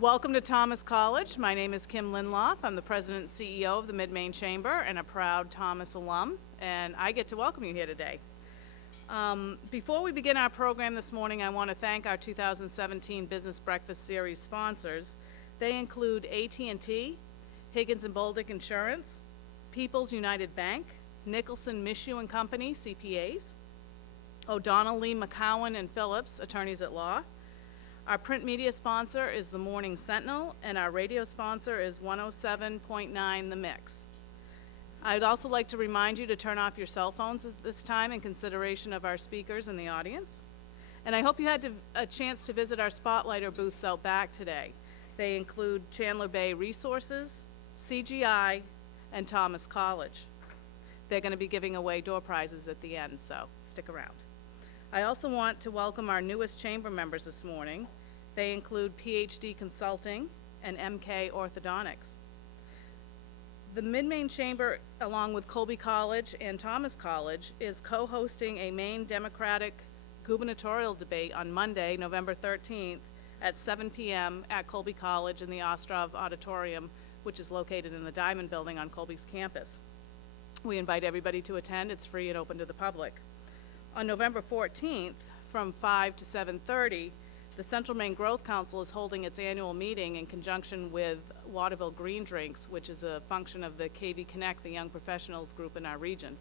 Welcome to Thomas College. My name is Kim Linloff. I'm the president and CEO of the Mid-Maine Chamber and a proud Thomas alum, and I get to welcome you here today. Before we begin our program this morning, I want to thank our 2017 Business Breakfast Series sponsors. They include AT&T, Higgins & Boldick Insurance, People's United Bank, Nicholson, Mishu & Company, CPAs, O'Donnell, Lee, McCowan & Phillips, attorneys at law. Our print media sponsor is the Morning Sentinel, and our radio sponsor is 107.9 The Mix. I'd also like to remind you to turn off your cell phones at this time in consideration of our speakers in the audience. And I hope you had a chance to visit our Spotlighter booths out back today. They include Chandler Bay Resources, CGI, and Thomas College. They're going to be giving away door prizes at the end, so stick around. I also want to welcome our newest chamber members this morning. They include PhD Consulting and MK Orthodontics. The Mid-Maine Chamber, along with Colby College and Thomas College, is co-hosting a Maine Democratic gubernatorial debate on Monday, November 13th at 7 p.m. at Colby College in the Ostrov Auditorium, which is located in the Diamond Building on Colby's campus. We invite everybody to attend. It's free and open to the public. On November 14th, from 5 to 7:30, the Central Maine Growth Council is holding its annual meeting in conjunction with Waterville Green Drinks, which is a function of the KV Connect, the young professionals group in our region.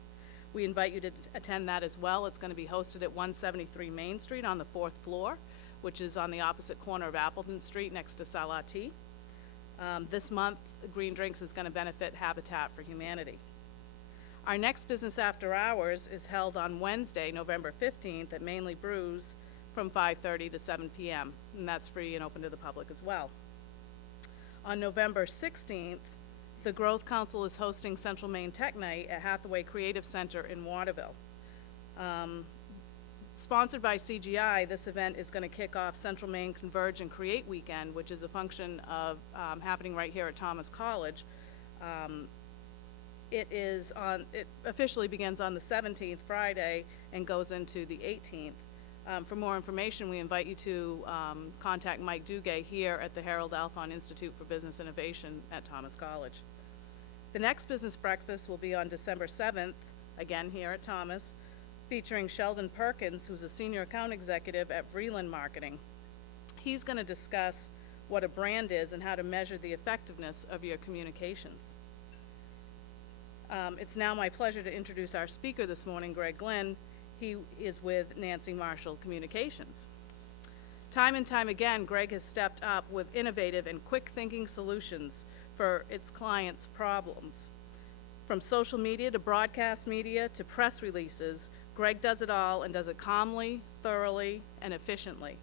We invite you to attend that as well. It's going to be hosted at 173 Main Street on the 4th floor, which is on the opposite corner of Appleton Street next to Salah Tea. This month, Green Drinks is going to benefit Habitat for Humanity. Our next Business After Hours is held on Wednesday, November 15th at Mainly Brews from 5:30 to 7 p.m., and that's free and open to the public as well. On November 16th, the Growth Council is hosting Central Maine Tech Night at Hathaway Creative Center in Waterville. Sponsored by CGI, this event is going to kick off Central Maine Converge and Create Weekend, which is a function of happening right here at Thomas College. It officially begins on the 17th, Friday, and goes into the 18th. For more information, we invite you to contact Mike Duguay here at the Harold Alphon Institute for Business Innovation at Thomas College. The next business breakfast will be on December 7th, again here at Thomas, featuring Sheldon Perkins, who's a senior account executive at Vreeland Marketing. He's going to discuss what a brand is and how to measure the effectiveness of your communications. It's now my pleasure to introduce our speaker this morning, Greg Glynn. He is with Nancy Marshall Communications. Time and time again, Greg has stepped up with innovative and quick-thinking solutions for its clients' problems. From social media to broadcast media to press releases, Greg does it all and does it calmly, thoroughly, and efficiently.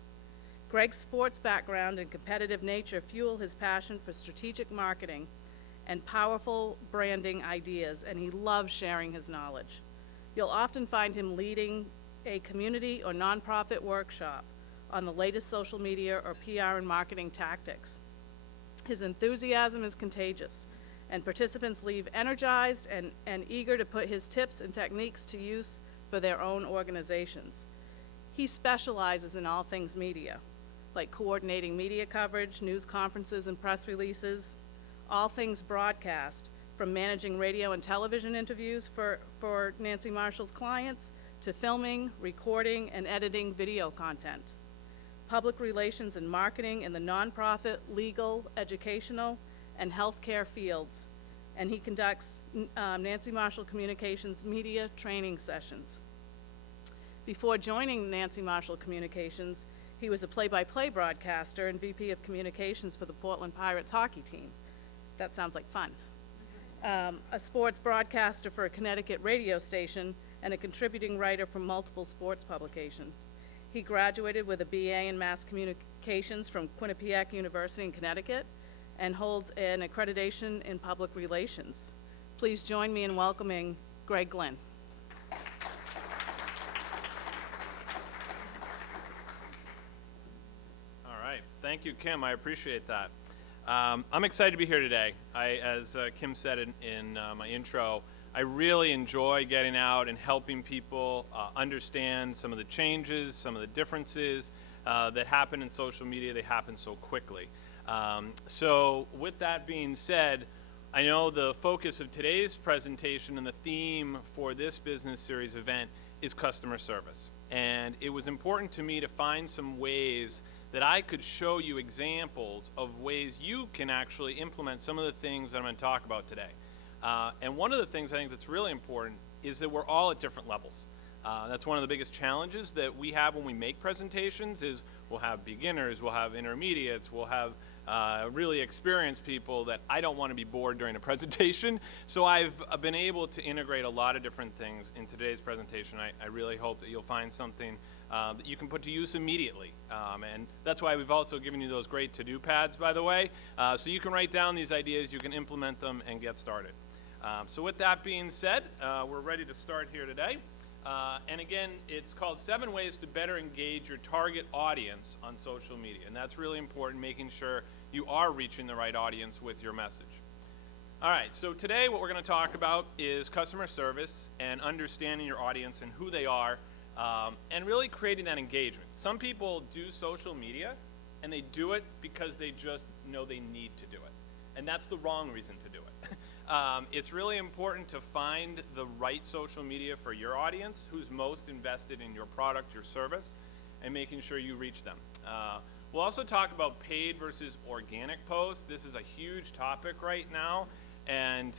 Greg's sports background and competitive nature fuel his passion for strategic marketing and powerful branding ideas, and he loves sharing his knowledge. You'll often find him leading a community or nonprofit workshop on the latest social media or PR and marketing tactics. His enthusiasm is contagious, and participants leave energized and eager to put his tips and techniques to use for their own organizations. He specializes in all things media, like coordinating media coverage, news conferences and press releases, all things broadcast, from managing radio and television interviews for Nancy Marshall's clients to filming, recording, and editing video content, public relations and marketing in the nonprofit, legal, educational, and healthcare fields. And he conducts Nancy Marshall Communications media training sessions. Before joining Nancy Marshall Communications, he was a play-by-play broadcaster and VP of Communications for the Portland Pirates hockey team. That sounds like fun. A sports broadcaster for a Connecticut radio station and a contributing writer for multiple sports publications. He graduated with a BA in Mass Communications from Quinnipiac University in Connecticut and holds an accreditation in public relations. Please join me in welcoming Greg Glynn. All right, thank you, Kim. I appreciate that. I'm excited to be here today. As Kim said in my intro, I really enjoy getting out and helping people understand some of the changes, some of the differences that happen in social media. They happen so quickly. So with that being said, I know the focus of today's presentation and the theme for this business series event is customer service. And it was important to me to find some ways that I could show you examples of ways you can actually implement some of the things that I'm going to talk about today. And one of the things I think that's really important is that we're all at different levels. That's one of the biggest challenges that we have when we make presentations is we'll have beginners, we'll have intermediates, we'll have really experienced people that I don't want to be bored during a presentation. So I've been able to integrate a lot of different things in today's presentation. I really hope that you'll find something that you can put to use immediately. And that's why we've also given you those great to-do pads, by the way. So you can write down these ideas, you can implement them, and get started. So with that being said, we're ready to start here today. And again, it's called 7 Ways to Better Engage Your Target Audience on Social Media. And that's really important, making sure you are reaching the right audience with your message. All right, so today what we're going to talk about is customer service and understanding your audience and who they are, and really creating that engagement. Some people do social media, and they do it because they just know they need to do it. And that's the wrong reason to do it. It's really important to find the right social media for your audience, who's most invested in your product, your service, and making sure you reach them. We'll also talk about paid versus organic posts. This is a huge topic right now. And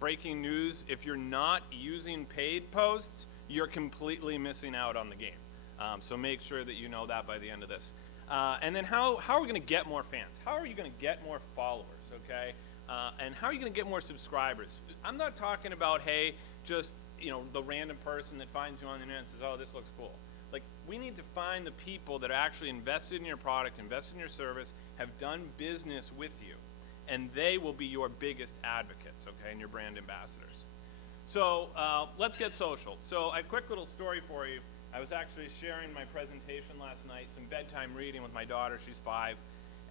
breaking news, if you're not using paid posts, you're completely missing out on the game. So make sure that you know that by the end of this. And then how are we going to get more fans? How are you going to get more followers, okay? And how are you going to get more subscribers? I'm not talking about, hey, just the random person that finds you on the internet and says, oh, this looks cool. Like, we need to find the people that are actually invested in your product, invested in your service, have done business with you, and they will be your biggest advocates, okay, and your brand ambassadors. So let's get social. So a quick little story for you. I was actually sharing my presentation last night, some bedtime reading with my daughter. She's 5,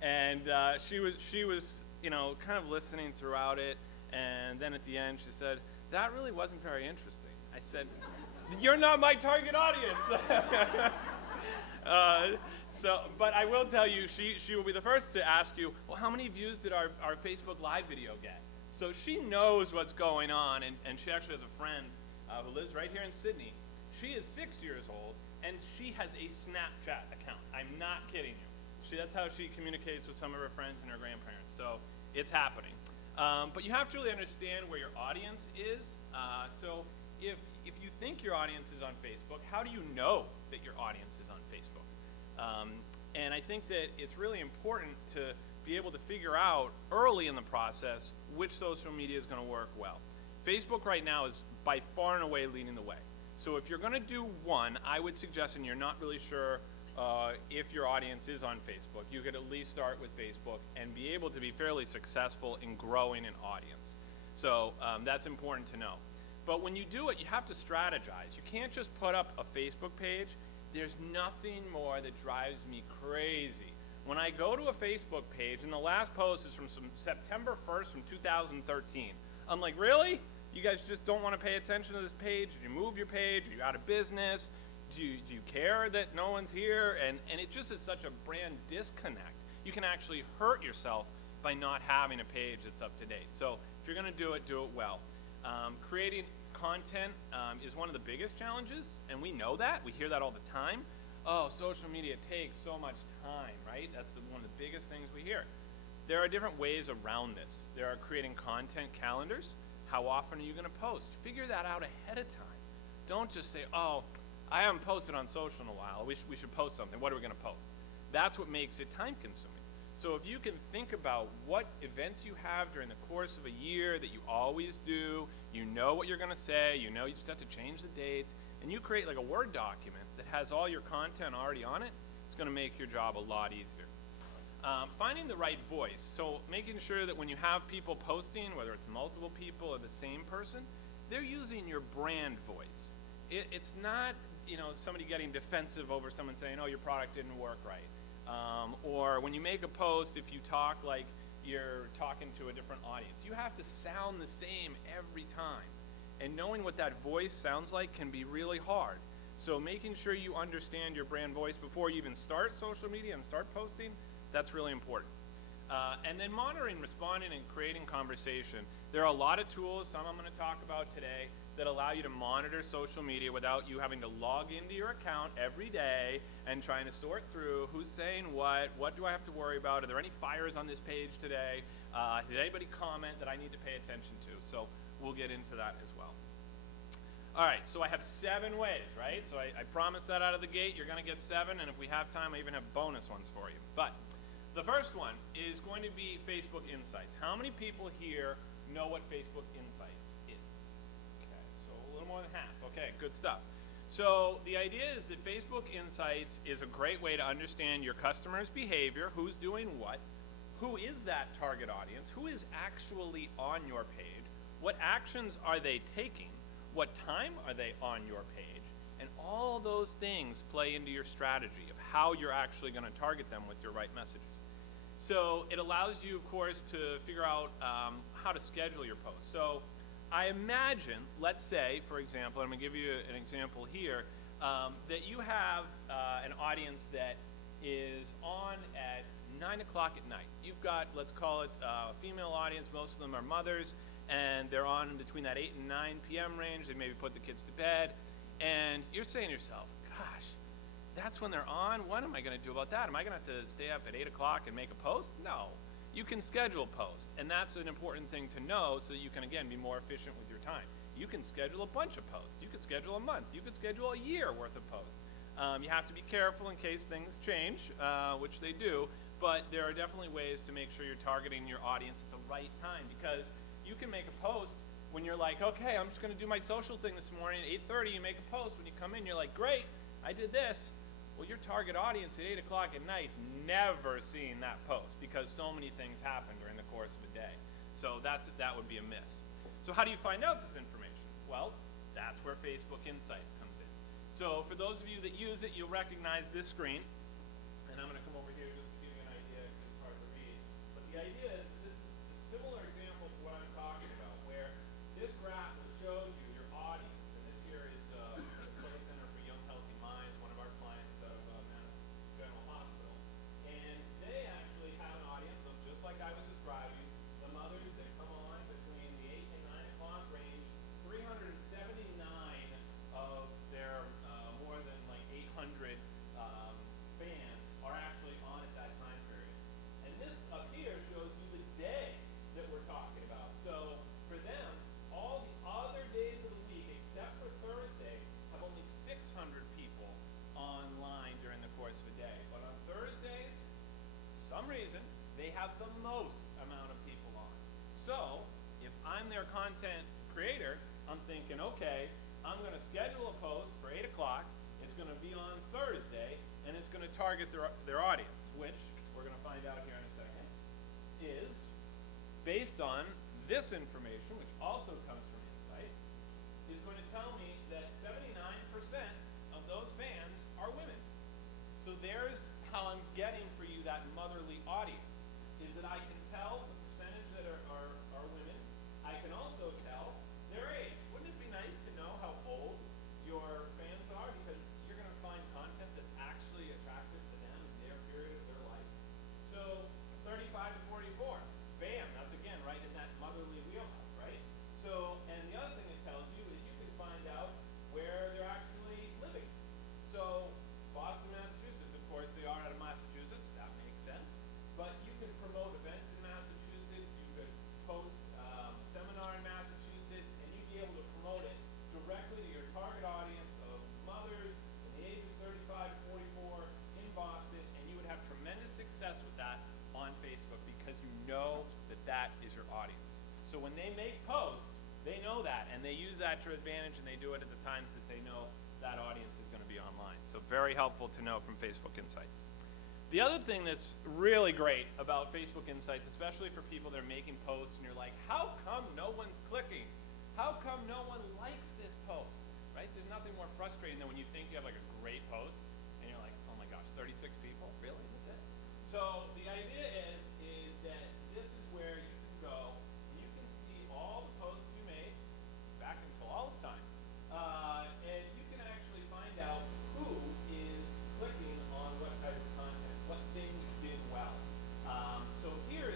and she was kind of listening throughout it, and then at the end she said, that really wasn't very interesting. I said, you're not my target audience. But I will tell you, she will be the first to ask you, well, how many views did our Facebook Live video get? So she knows what's going on, and she actually has a friend who lives right here in Sydney. She is 6 years old, and she has a Snapchat account. I'm not kidding you. That's how she communicates with some of her friends and her grandparents. So it's happening. But you have to really understand where your audience is. So if you think your audience is on Facebook, how do you know that your audience is on Facebook? And I think that it's really important to be able to figure out early in the process which social media is going to work well. Facebook right now is by far and away leading the way. So if you're going to do one, I would suggest, and you're not really sure if your audience is on Facebook, you could at least start with Facebook and be able to be fairly successful in growing an audience. So that's important to know. But when you do it, you have to strategize. You can't just put up a Facebook page. There's nothing more that drives me crazy. When I go to a Facebook page, and the last post is from September 1st from 2013, I'm like, really? You guys just don't want to pay attention to this page? Did you move your page? Are you out of business? Do you care that no one's here? And it just is such a brand disconnect. You can actually hurt yourself by not having a page that's up to date. So if you're going to do it well. Creating content is one of the biggest challenges, and we know that. We hear that all the time. Oh, social media takes so much time, right? That's one of the biggest things we hear. There are different ways around this. There are creating content calendars. How often are you going to post? Figure that out ahead of time. Don't just say, oh, I haven't posted on social in a while. We should post something. What are we going to post? That's what makes it time consuming. So if you can think about what events you have during the course of a year that you always do, you know what you're going to say, you know you just have to change the dates, and you create like a Word document that has all your content already on it, it's going to make your job a lot easier. Finding the right voice. So making sure that when you have people posting, whether it's multiple people or the same person, they're using your brand voice. It's not somebody getting defensive over someone saying, oh, your product didn't work right. Or when you make a post, if you talk like you're talking to a different audience, you have to sound the same every time. And knowing what that voice sounds like can be really hard. So making sure you understand your brand voice before you even start social media and start posting, that's really important. And then monitoring, responding, and creating conversation. There are a lot of tools, some I'm going to talk about today, that allow you to monitor social media without you having to log into your account every day and trying to sort through who's saying what do I have to worry about, are there any fires on this page today, did anybody comment that I need to pay attention to? So we'll get into that as well. All right, so I have 7 ways, right? So I promised that out of the gate, you're going to get 7, and if we have time, I even have bonus ones for you. But the first one is going to be Facebook Insights. How many people here know what Facebook Insights is? Okay, so a little more than half. Okay, good stuff. So the idea is that Facebook Insights is a great way to understand your customers' behavior, who's doing what, who is that target audience, who is actually on your page, what actions are they taking, what time are they on your page, and all those things play into your strategy of how you're actually going to target them with your right messages. So it allows you, of course, to figure out how to schedule your posts. So I imagine, let's say, for example, I'm going to give you an example here, that you have an audience that is on at 9 o'clock at night. You've got, let's call it a female audience, most of them are mothers, and they're on between that 8 and 9 p.m. range. They maybe put the kids to bed, and you're saying to yourself, gosh, that's when they're on? What am I going to do about that? Am I going to have to stay up at 8 o'clock and make a post? No. You can schedule posts, and that's an important thing to know so that you can, again, be more efficient with your time. You can schedule a bunch of posts. You could schedule a month. You could schedule a year worth of posts. You have to be careful in case things change, which they do, but there are definitely ways to make sure you're targeting your audience at the right time, because you can make a post when you're like, okay, I'm just going to do my social thing this morning at 8:30. You make a post. When you come in, you're like, great, I did this. Well, your target audience at 8 o'clock at night's never seen that post because so many things happen during the course of a day. So that would be a miss. So how do you find out this information? Well, that's where Facebook Insights comes in. So for those of you that use it, you'll recognize this screen. And I'm going to come over here just to give you an idea because it's hard to read. But the idea is that this is a similar example to what I'm talking about, where this graph will show you your audience. And this here is the Play Center for Young Healthy Minds, one of our clients out of Mass General Hospital. And they actually have an audience of, just like I was describing, the mothers that come on between the 8 and 9 o'clock range. 379 of their more than like 800 fans are actually on at that time period. And this up here shows you the day that we're talking about. So for them, all the other days of the week, except for Thursday, have only 600 people online during the course of a day. But on Thursdays, for some reason, they have the most amount of people on. So if I'm their content creator, I'm thinking, okay, I'm going to schedule a post for 8 o'clock. It's going to be on Thursday, and it's going to target their audience, which we're going to find out here in a second, is based on this information, which also comes from Insights, is going to tell me that 79% of those fans are women. So there's how I'm getting for you that motherly audience, is that I can tell the percentage that are women. I can also tell their age. Wouldn't it be nice to know how old your fans are? Because you're going to find content that's actually attractive to them in their period of their life. So 35 to 44, bam, that's again right in that motherly wheelhouse, right? So, and the other thing it tells you is you can find out where they're actually living. So Boston, Massachusetts, of course, they are out of Massachusetts. That makes sense. But you can promote events in Massachusetts. You could post a seminar in Massachusetts, and you'd be able to promote it directly to your target audience of mothers in the ages 35 to 44 in Boston, and you would have tremendous success with that on Facebook because you know that that is your audience. So when they make posts, they know that, and they use that to advantage, and they do it at the times that they know that audience is going to be online. So very helpful to know from Facebook Insights. The other thing that's really great about Facebook Insights, especially for people that are making posts and you're like, how come no one's clicking? How come no one likes this post? Right? There's nothing more frustrating than when you think you have like a great post and you're like, oh my gosh, 36 people? Really? That's it? So the idea is that this is where you can go and you can see all the posts you made back until all the time. And you can actually find out who is clicking on what type of content, what things did well. So here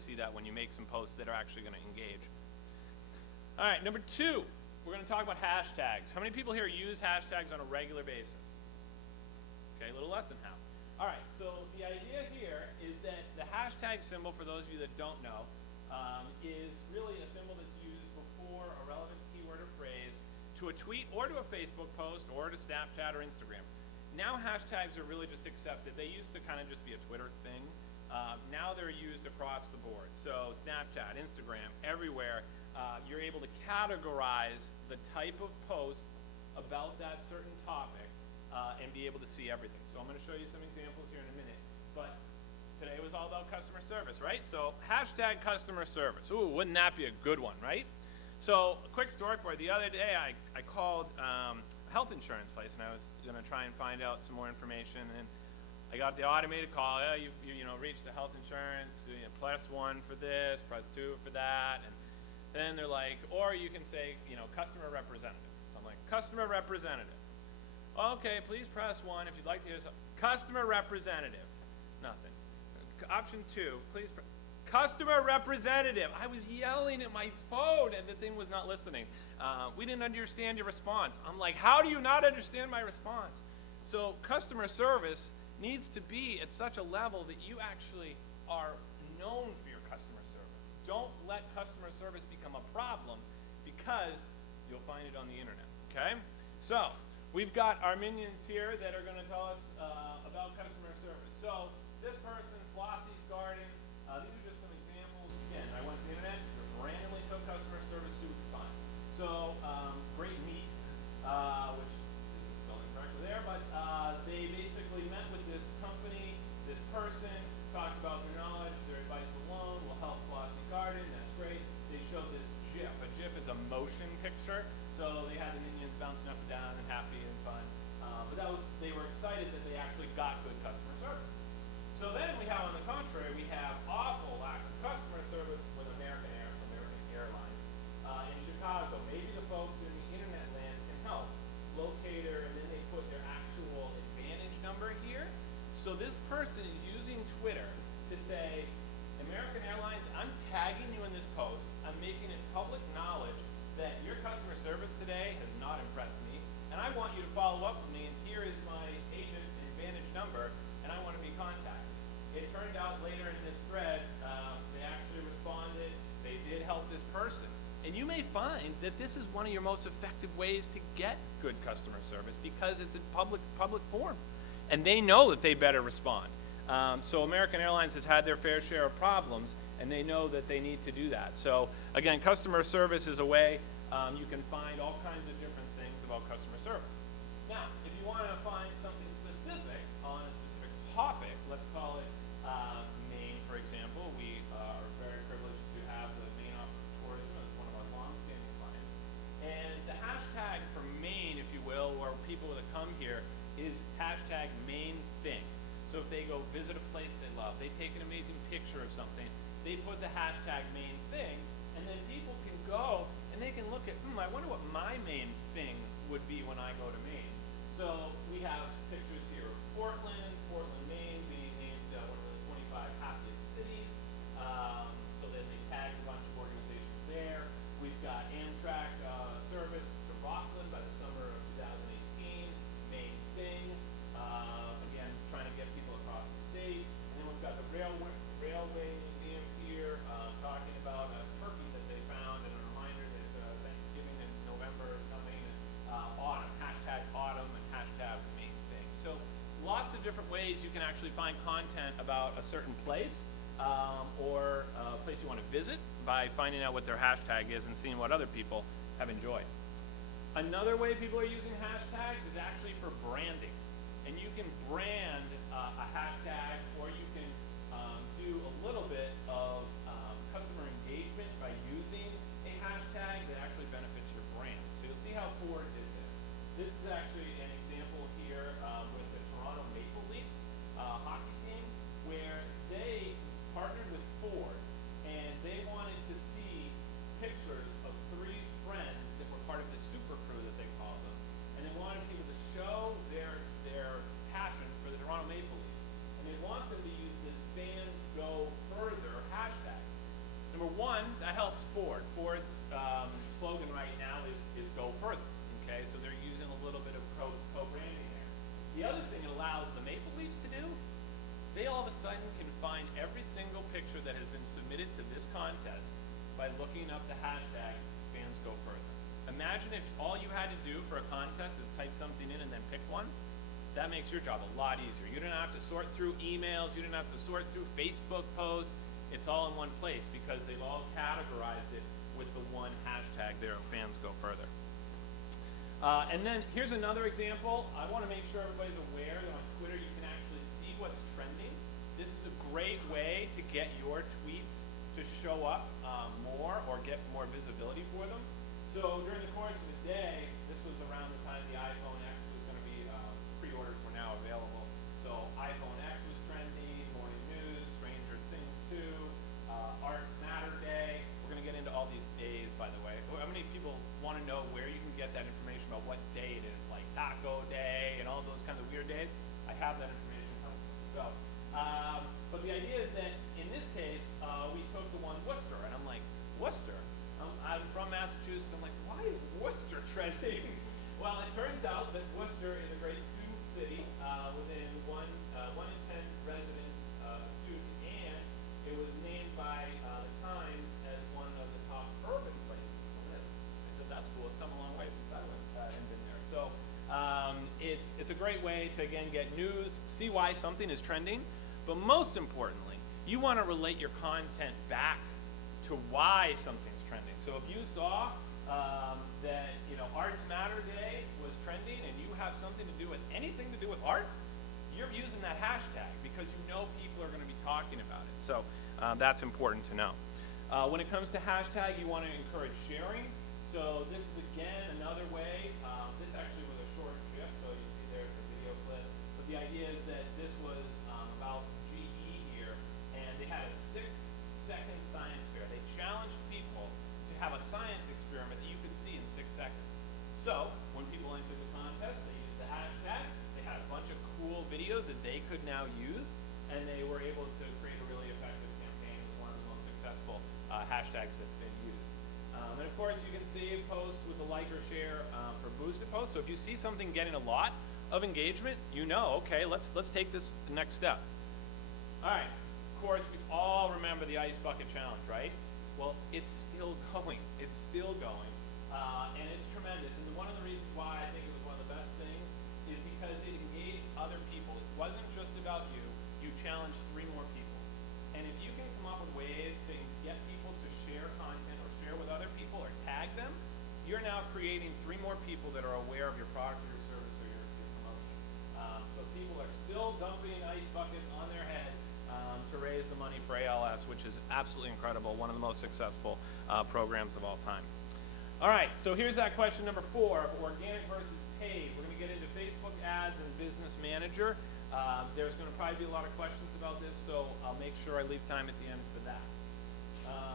see that when you make some posts that are actually going to engage. All right, number 2, we're going to talk about hashtags. How many people here use hashtags on a regular basis? Okay, a little less than half. All right, so the idea here is that the hashtag symbol, for those of you that don't know, is really a symbol that's used before a relevant keyword or phrase to a tweet or to a Facebook post or to Snapchat or Instagram. Now hashtags are really just accepted. They used to kind of just be a Twitter thing. Now they're used across the board. So Snapchat, Instagram, everywhere, you're able to categorize the type of posts about that certain topic and be able to see everything. So I'm going to show you some examples here in a minute. But today was all about customer service, right? So hashtag customer service. Ooh, wouldn't that be a good one, right? So a quick story for you. The other day I called a health insurance place, and I was going to try and find out some more information. And I got the automated call. Oh, you reached the health insurance. Press 1 for this, press 2 for that. And then they're like, or you can say, customer representative. So I'm like, customer representative. Okay, please press 1 if you'd like to hear something. Customer representative. Nothing. Option 2, please customer representative. I was yelling at my phone and the thing was not listening. We didn't understand your response. I'm like, how do you not understand my response? So customer service needs to be at such a level that you actually are known for your customer service. Don't let customer service become a problem, because you'll find it on the internet, okay? So we've got our minions here that are going to tell us about customer service. So this person, Flossie's Garden, these are just some examples. Again, I went to the internet, randomly took customer service, super fun. So great meat, which is still incorrectly there, but they basically met with this company, this person, talked about their knowledge, their advice alone will help Flossie Garden. That's great. They showed this GIF. A GIF is a motion picture, so they had the minions bouncing up and down and happy and fun. But they were excited that they actually got good customer service. So then we have, on the contrary, we have awful lack of customer service with American Airlines in Chicago. Maybe the folks in the internet land can help. Locator, and then they put their actual advantage number here. So this person is using Twitter to say, American Airlines, I'm tagging you in this post. I'm making it public knowledge that your customer service today has not impressed me, and I want you to follow up with me, and here is my agent advantage number, and I want to be contacted. It turned out later in this thread, they actually responded. They did help this person. And you may find that this is one of your most effective ways to get good customer service, because it's in public form. And they know that they better respond. So American Airlines has had their fair share of problems, and they know that they need to do that. So again, customer service is a way you can find all kinds of different things about customer service. Now, if you want to find something specific on a specific topic, let's call it Maine, for example. We are very privileged to have the Maine Office of Tourism as one of our long-standing clients. And the hashtag for Maine, if you will, or people that come here, is hashtag Maine thing. So if they go visit a place they love, they take an amazing picture of something, they put the hashtag Maine thing, and then people can go and they can look at, I wonder what my Maine thing would be when I go to Maine. So we have pictures here of Portland, Maine being named one of the 25 happiest cities. So then they tagged a bunch of organizations there. We've got Amtrak service to Rockland by the summer of 2018, Maine thing. Again, trying to get people across the state. And then we've got the Railway Museum here, talking about a turkey that they found, and a reminder that Thanksgiving in November is coming, and autumn, hashtag autumn, and hashtag Maine thing. So lots of different ways you can actually find content about a certain place or a place you want to visit by finding out what their hashtag is and seeing what other people have enjoyed. Another way people are using hashtags is actually for branding. And you can brand a hashtag, or you can do a little bit of customer engagement by using a hashtag that actually benefits your brand. So you'll see how Ford did this. This is actually an example here with the Toronto Maple Leafs hockey team, where they partnered with Ford, and they wanted to see pictures of 3 friends that were part of the super crew that they call them, and they wanted people to show their passion for the Toronto Maple Leafs, and they want them to use this fans go further hashtag. The other thing it allows the Maple Leafs to do, they all of a sudden can find every single picture that has been submitted to this contest by looking up the hashtag fans go further. Imagine if all you had to do for a contest is type something in and then pick one. That makes your job a lot easier. You don't have to sort through emails, you don't have to sort through Facebook posts. It's all in one place because they've all categorized it with the one hashtag there of fans go further. And then here's another example. I want to make sure everybody's aware that on Twitter you can actually see what's trending. This is a great way to get your tweets to show up more or get more visibility for them. So during the course of the day, this was around the time the iPhone X was going to be, pre-orders were now available. So iPhone X was trending, morning news, Stranger Things 2, Arts Matter Day. We're going to get into all these days, by the way. How many people want to know where you can get that information about what day it is, like Taco Day and all those kinds of weird days? I have that information coming. So, but the idea is that in this case, we took the one Worcester, and I'm like, Worcester? I'm from Massachusetts. I'm like, why is Worcester trending? Well, it turns out that Worcester is a great student city within 1 in 10 resident student, and it was named by the Times as one of the top urban places to live. I said, that's cool. It's come a long way since I went and been there. So it's a great way to, again, get news, see why something is trending, but most importantly, you want to relate your content back to why something's trending. So if you saw that Arts Matter Day was trending and you have something to do with anything to do with arts, you're using that hashtag because you know people are going to be talking about it. So that's important to know. When it comes to hashtag, you want to encourage sharing. So this is again another way. This actually was a short GIF, so you see there's a video clip. But the idea is that this was about GE here, and they had a 6-second science fair. They challenged people to have a science experiment that you could see in 6 seconds. So when people entered the contest, they used the hashtag. They had a bunch of cool videos that they could now use, and they were able to create a really effective campaign. It was one of the most successful hashtags that's been used. And of course, you can see posts with the like or share for boosted posts. So if you see something getting a lot of engagement, you know, okay, let's take this the next step. All right. Of course, we all remember the Ice Bucket Challenge, right? Well, it's still going. It's still going, and it's tremendous. And one of the reasons why I think it was one of the best things is because it engaged other people. It wasn't just about you. You challenged 3 more people. And if you can come up with ways to get people to share content or share with other people or tag them, you're now creating 3 more people that are aware of your product or your service or your promotion. So people are still dumping ice buckets on their head to raise the money for ALS, which is absolutely incredible, one of the most successful programs of all time. All right, so here's that question number 4, organic versus paid. We're going to get into Facebook ads and Business Manager. There's going to probably be a lot of questions about this, so I'll make sure I leave time at the end for that.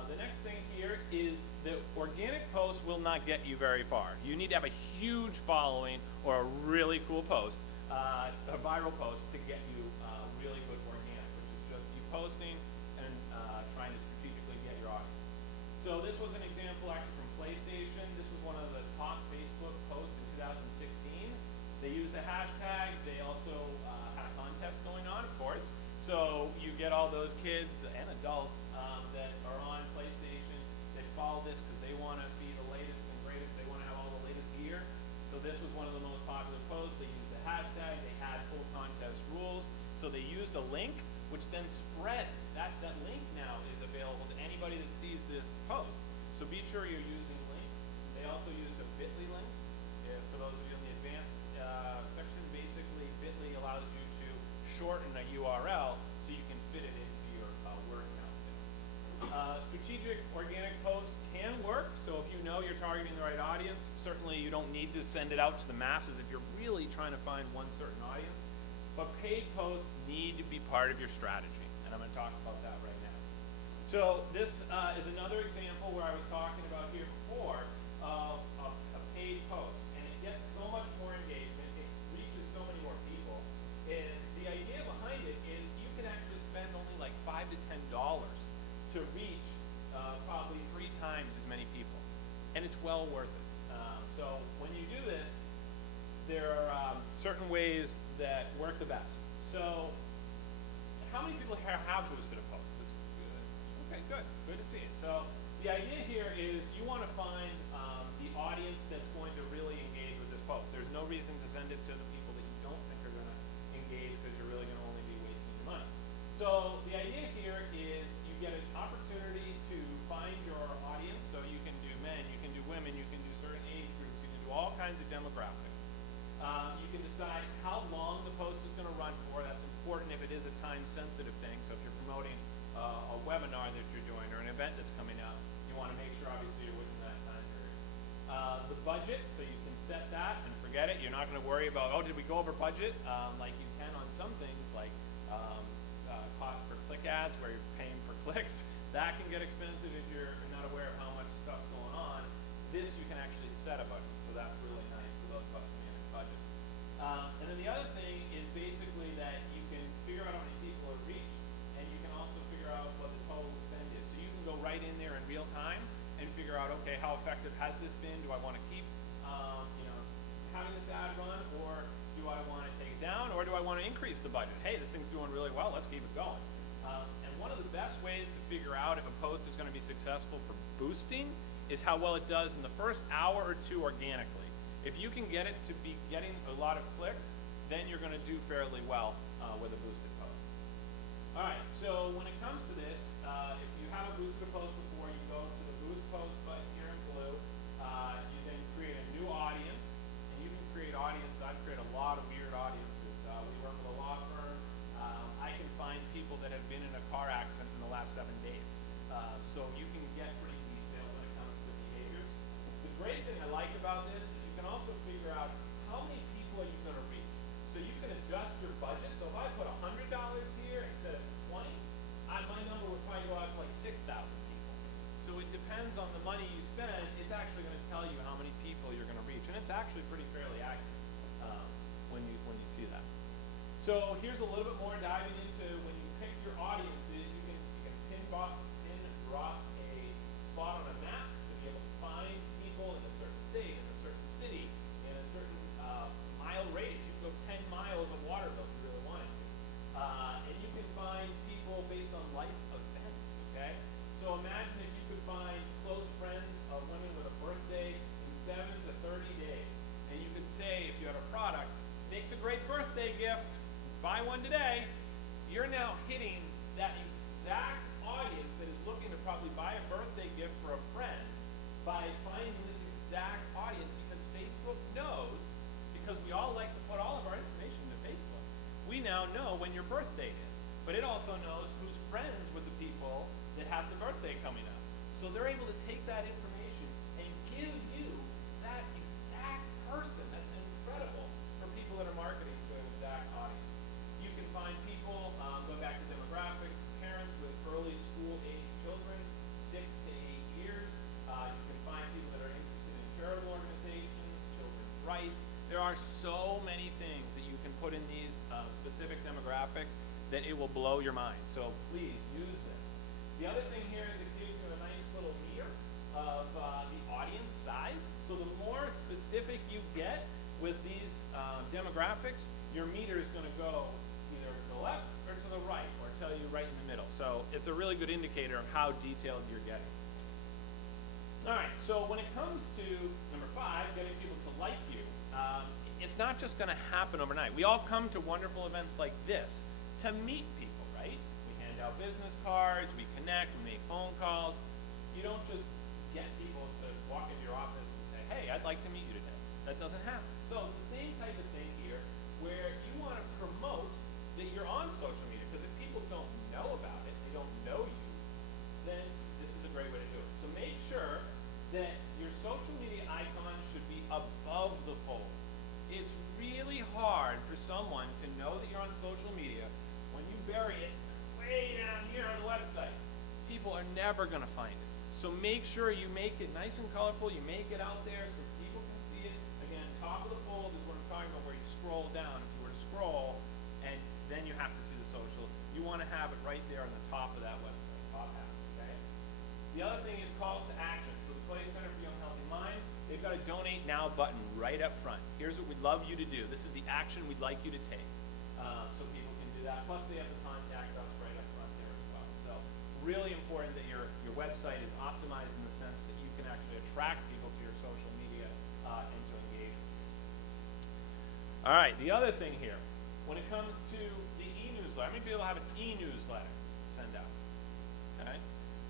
The next thing here is that organic posts will not get you very far. You need to have a huge following or a really cool post, a viral post, to get you really good organic, which is just you posting and trying to strategically get your audience. So this was an example actually from PlayStation. This was one of the top Facebook posts in 2016. They used the hashtag. They also had a contest going on, of course. So you get all those kids and adults that are on PlayStation. They follow this because they want to be the latest and greatest. They want to have all the latest gear. So this was one of the most popular posts. They used the hashtag. They had full contest rules. So they used a link, which then spreads. That link now is available to anybody that sees this post. So be sure you're using links. They also used a Bitly link. For those of you in the advanced section, basically Bitly allows you to shorten a URL so you can fit it into your Word document. Strategic organic posts can work. So if you know you're targeting the right audience, certainly you don't need to send it out to the masses if you're really trying to find one certain audience. But paid posts need to be part of your strategy, and I'm going to talk about that right now. So this is another example where I was talking about here before of a paid post, and it gets so much more engagement, it reaches so many more people, and the idea behind it is you can actually spend only like $5 to $10 to reach probably 3 times as many people, and it's well worth it. So when you do this, there are certain ways that work the best. So, how many people here have boosted a post? That's good. Okay, good. Good to see it. So, the idea here is you want to find the audience that's going to really engage with this post. There's no reason to send it to the people that you don't think are going to engage because you're really going to only be wasting your money. So, the idea here is you get an opportunity to find your audience. So, you can do men, you can do women, you can do certain age groups, you can do all kinds of demographics. You can decide how long the post is going to run for. That's important if it is a time-sensitive thing. So if you're promoting a webinar that you're doing or an event that's coming up, you want to make sure, obviously, you're within that time period. The budget, so you can set that and forget it. You're not going to worry about, oh, did we go over budget? Like you can on some things, like cost per click ads, where you're paying for clicks. That can get expensive if you're not aware of how much stuff's going on. This, you can actually set a budget, so that's really nice for those budgets. And then the other thing is basically that you can figure out how many people are reached, and you can also figure out what the total spend is. So you can go right in there in real time and figure out, okay, how effective has this been? Do I want to keep, having this ad run, or do I want to take it down, or do I want to increase the budget? Hey, this thing's doing really well. Let's keep it going. And one of the best ways to figure out if a post is going to be successful for boosting is how well it does in the first hour or two organically. If you can get it to be getting a lot of clicks, then you're going to do fairly well with a boosted post. All right, so when it comes to this, if you haven't boosted a post before, you go to the boost post button here in blue. You then create a new audience, and you can create audiences. I've created a lot of weird audiences. We work with a law firm. I can find people that have been in a car accident in the last 7 days. So you can get pretty detailed when it comes to behaviors. The great thing I like about this, you can also figure out how many people are you going to reach. So you can adjust your budget. So if I put $100 here instead of 20, my number would probably go out to like 6,000 people. So it depends on the money you spend. It's actually going to tell you how many people you're going to reach, and it's actually fairly accurate when you see that. So here's a little bit more diving into when you pick your audiences. You can pin drop a spot on a map to be able to find people in a certain state, in a certain city, in a certain mile radius. You can go 10 miles of Waterville if you really wanted to. And you can find people based on life events, okay? So imagine if you could find close friends of women with a birthday in 7 to 30 days. And you could say, if you had a product, makes a great birthday gift, buy one today. You're now hitting that exact audience that is looking to probably buy a birthday gift for a friend by finding this exact audience, because Facebook knows, because we all like to put all of our information to Facebook. We now know when your birthday is, but it also knows who's friends with the people that have the birthday coming up. So they're able to take that information and give you that exact person. That's incredible for people that are marketing to an exact audience. You can find people, go back to demographics, parents with early school age children, 6 to 8 years. You can find people that are interested in charitable organizations, children's rights. There are so many things that you can put in these specific demographics that it will blow your mind. So please use this. The other thing here is it gives you a nice little meter of the audience size. So the more specific you get with these demographics, your meter is going to go either to the left or to the right, or tell you right in the middle. So it's a really good indicator of how detailed you're getting. All right, so when it comes to number 5, getting people to like you, it's not just going to happen overnight. We all come to wonderful events like this to meet people, right? We hand out business cards, we connect, we make phone calls. You don't just get people to walk into your office and say, hey, I'd like to meet you today. That doesn't happen. So it's the same type of thing here, where you want to promote that you're on social media, because if people don't know about it, they don't know you, then this is a great way to do it. So make sure that your social media icon should be above the fold. It's really hard for someone to know that you're on social media when you bury it way down here on the website. People are never going to find it. So make sure you make it nice and colorful, you make it out there so people can see it. Again, top of the fold is what I'm talking about, where you scroll down. If you were to scroll, and then you have to see the social, you want to have it right there on the top of that website, top half, okay? The other thing is calls to action. So the Play Center for Young Healthy Minds, they've got a Donate Now button right up front. Here's what we'd love you to do. This is the action we'd like you to take. So people can do that. Plus, they have the contact us right up front there as well. So really important that your website is optimized in the sense that you can actually attract people to your social media and to engage with you. All right, the other thing here, when it comes to the e-newsletter, how many people have an e-newsletter to send out? Okay,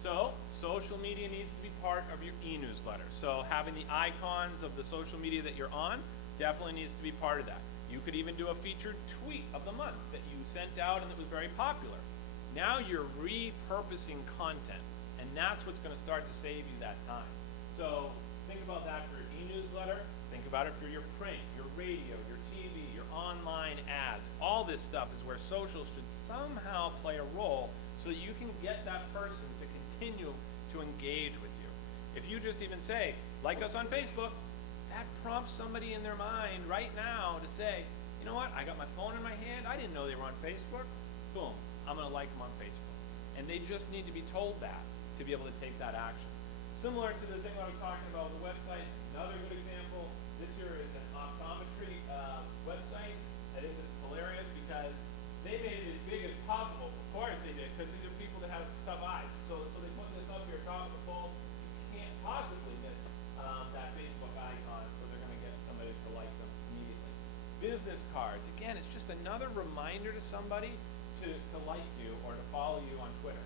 so social media needs to be part of your e-newsletter. So having the icons of the social media that you're on definitely needs to be part of that. You could even do a featured tweet of the month that you sent out and that was very popular. Now you're repurposing content, and that's what's going to start to save you that time. So think about that for your e-newsletter. Think about it for your print, your radio, your TV, your online ads. All this stuff is where social should somehow play a role so that you can get that person to continue to engage with you. If you just even say, like us on Facebook, that prompts somebody in their mind right now to say, you know what, I got my phone in my hand, I didn't know they were on Facebook, boom, I'm gonna like them on Facebook. And they just need to be told that to be able to take that action. Similar to the thing I was talking about with the website, another good example, this here is an optometry website. I think this is hilarious because they made it as big as possible. Of course they did, because these are people that have tough eyes. So they put this up here top of the pole. You can't possibly miss that Facebook icon, so they're going to get somebody to like them immediately. Business cards, again, it's just another reminder to somebody to like you or to follow you on Twitter.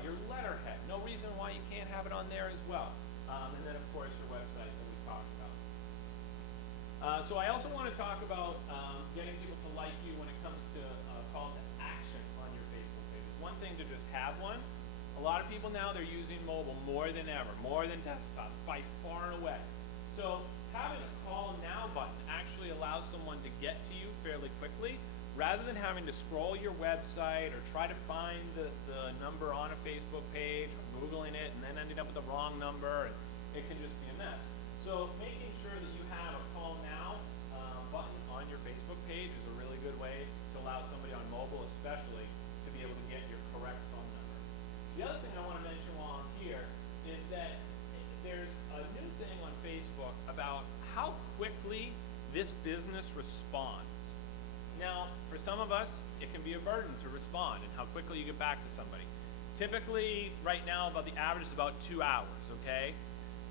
Your letterhead, no reason why you can't have it on there as well. And then, of course, your website that we talked about. So I also want to talk about getting people to like you when it comes to call to action on your Facebook page. It's one thing to just have one. A lot of people now, they're using mobile more than ever, more than desktop, by far and away. So having a call now button actually allows someone to get to you fairly quickly, rather than having to scroll your website or try to find the number on a Facebook page or Googling it and then ending up with the wrong number. And it can just be a mess. So making sure that you have a call now button on your Facebook page is a really good way to allow somebody on mobile especially to be able to get your correct phone number. The other thing I want to mention while I'm here is that there's a new thing on Facebook about how quickly this business responds. Now, for some of us, it can be a burden to respond and how quickly you get back to somebody. Typically, right now, about the average is about 2 hours, okay?